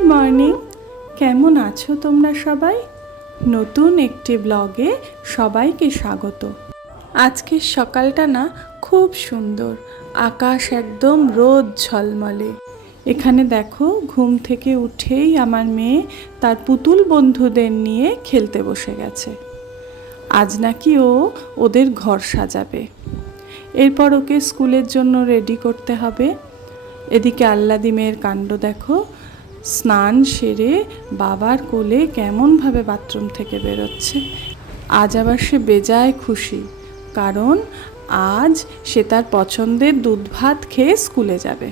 Good morning. কেমন আছো তোমরা সবাই? নতুন একটি ব্লগে সবাইকে স্বাগত। আজকের সকালটা না খুব সুন্দর, আকাশ একদম রোদ ঝলমলে। এখানে দেখো, ঘুম থেকে উঠেই আমার মেয়ে তার পুতুল বন্ধুদের নিয়ে খেলতে বসে গেছে। আজ নাকি ও ওদের ঘর সাজাবে, এরপর ওকে স্কুলের জন্য রেডি করতে হবে। এদিকে আল্লাদি মেয়ের কাণ্ড দেখো, স্নান সেরে বাবার কোলে কেমনভাবে বাথরুম থেকে বেরোচ্ছে। আজ আবার সে বেজায় খুশি, কারণ আজ সে তার পছন্দের দুধ ভাত খেয়ে স্কুলে যাবে।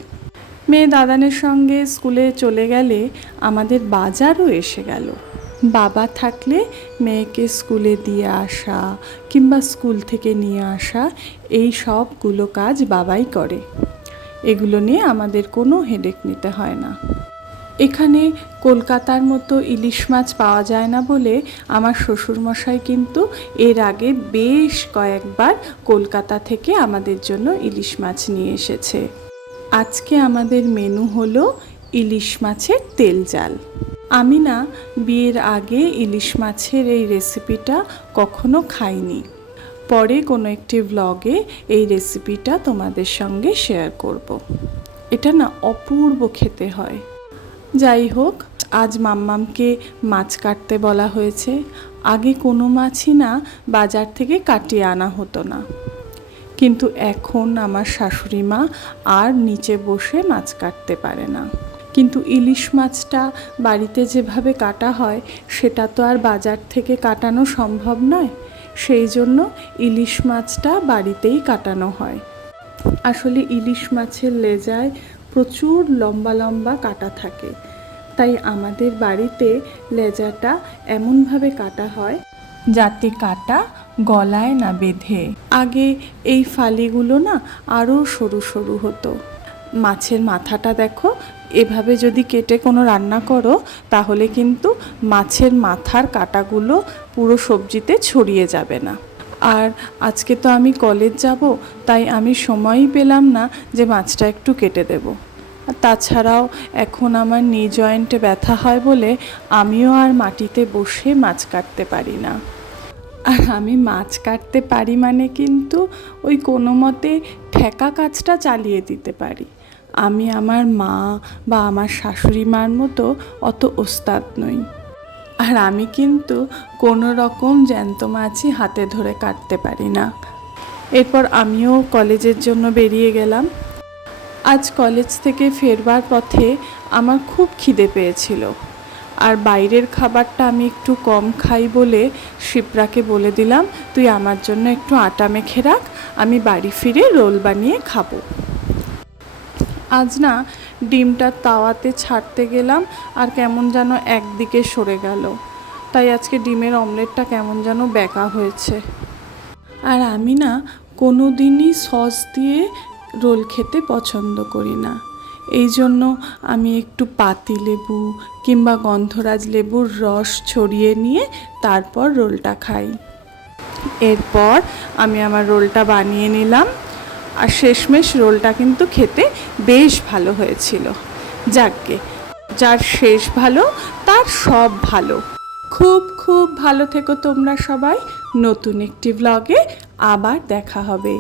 মেয়ে দাদানের সঙ্গে স্কুলে চলে গেলে আমাদের বাজারও এসে গেল। বাবা থাকলে মেয়েকে স্কুলে দিয়ে আসা কিংবা স্কুল থেকে নিয়ে আসা, এই সবগুলো কাজ বাবাই করে। এগুলো নিয়ে আমাদের কোনো হেডেক নিতে হয় না। এখানে কলকাতার মতো ইলিশ মাছ পাওয়া যায় না বলে আমার শ্বশুরমশাই কিন্তু এর আগে বেশ কয়েকবার কলকাতা থেকে আমাদের জন্য ইলিশ মাছ নিয়ে এসেছে। আজকে আমাদের মেনু হলো ইলিশ মাছের তেল ঝাল। আমি না বিয়ের আগে ইলিশ মাছের এই রেসিপিটা কখনো খাইনি। পরে কোনো একটি ব্লগে এই রেসিপিটা তোমাদের সঙ্গে শেয়ার করব। এটা না অপূর্ব খেতে হয়। যাই হোক, আজ মাম্মামকে মাছ কাটতে বলা হয়েছে। আগে কোনো মাছই না বাজার থেকে কাটিয়ে আনা হতো না, কিন্তু এখন আমার শাশুড়ি মা আর নিচে বসে মাছ কাটতে পারে না। কিন্তু ইলিশ মাছটা বাড়িতে যেভাবে কাটা হয় সেটা তো আর বাজার থেকে কাটানো সম্ভব নয়। সেই জন্য ইলিশ মাছটা বাড়িতেই কাটানো হয়। আসলে ইলিশ মাছের লেজায় প্রচুর লম্বা লম্বা কাটা থাকে, তাই আমাদের বাড়িতে লেজাটা এমনভাবে কাটা হয় যাতে কাটা গলায় না বেঁধে। আগে এই ফালিগুলো না আরও সরু সরু হতো। মাছের মাথাটা দেখো, এভাবে যদি কেটে কোনো রান্না করো তাহলে কিন্তু মাছের মাথার কাটাগুলো পুরো সবজিতে ছড়িয়ে যাবে না। আর আজকে তো আমি কলেজ যাব, তাই আমি সময়ই পেলাম না যে মাছটা একটু কেটে দেব। আর তাছাড়াও এখন আমার নি জয়েন্টে ব্যথা হয় বলে আমিও আর মাটিতে বসে মাছ কাটতে পারি না। আর আমি মাছ কাটতে পারি মানে কিন্তু ওই কোনো মতে ঠেকা কাজটা চালিয়ে দিতে পারি। আমি আমার মা বা আমার শাশুড়ি মার মতো অত ওস্তাদ নই। আর আমি কিন্তু কোনো রকম জ্যান্ত মাছই হাতে ধরে কাটতে পারি না। এরপর আমিও কলেজের জন্য বেরিয়ে গেলাম। আজ কলেজ থেকে ফেরবার পথে আমার খুব খিদে পেয়েছিল, আর বাইরের খাবারটা আমি একটু কম খাই বলে শিপ্রাকে বলে দিলাম, তুই আমার জন্য একটু আটা মেখে রাখ, আমি বাড়ি ফিরে রোল বানিয়ে খাবো। আজ না ডিমটা তাওয়াতে ছাড়তে গেলাম আর কেমন যেন একদিকে সরে গেল, তাই আজকে ডিমের অমলেটটা কেমন যেন বেঁকা হয়েছে। আর আমি না কোনো দিনই সস দিয়ে রোল খেতে পছন্দ করি না। এই জন্য আমি একটু পাতিলেবু কিংবা গন্ধরাজ লেবুর রস ছড়িয়ে নিয়ে তারপর রোলটা খাই। এরপর আমি আমার রোলটা বানিয়ে নিলাম, আর শেষমেশ রোলটা কিন্তু খেতে বেশ ভালো হয়েছিল। যাকগে, যার শেষ ভালো তার সব ভালো। খুব খুব ভালো থেকো তোমরা সবাই। নতুন একটি ব্লগে আবার দেখা হবে।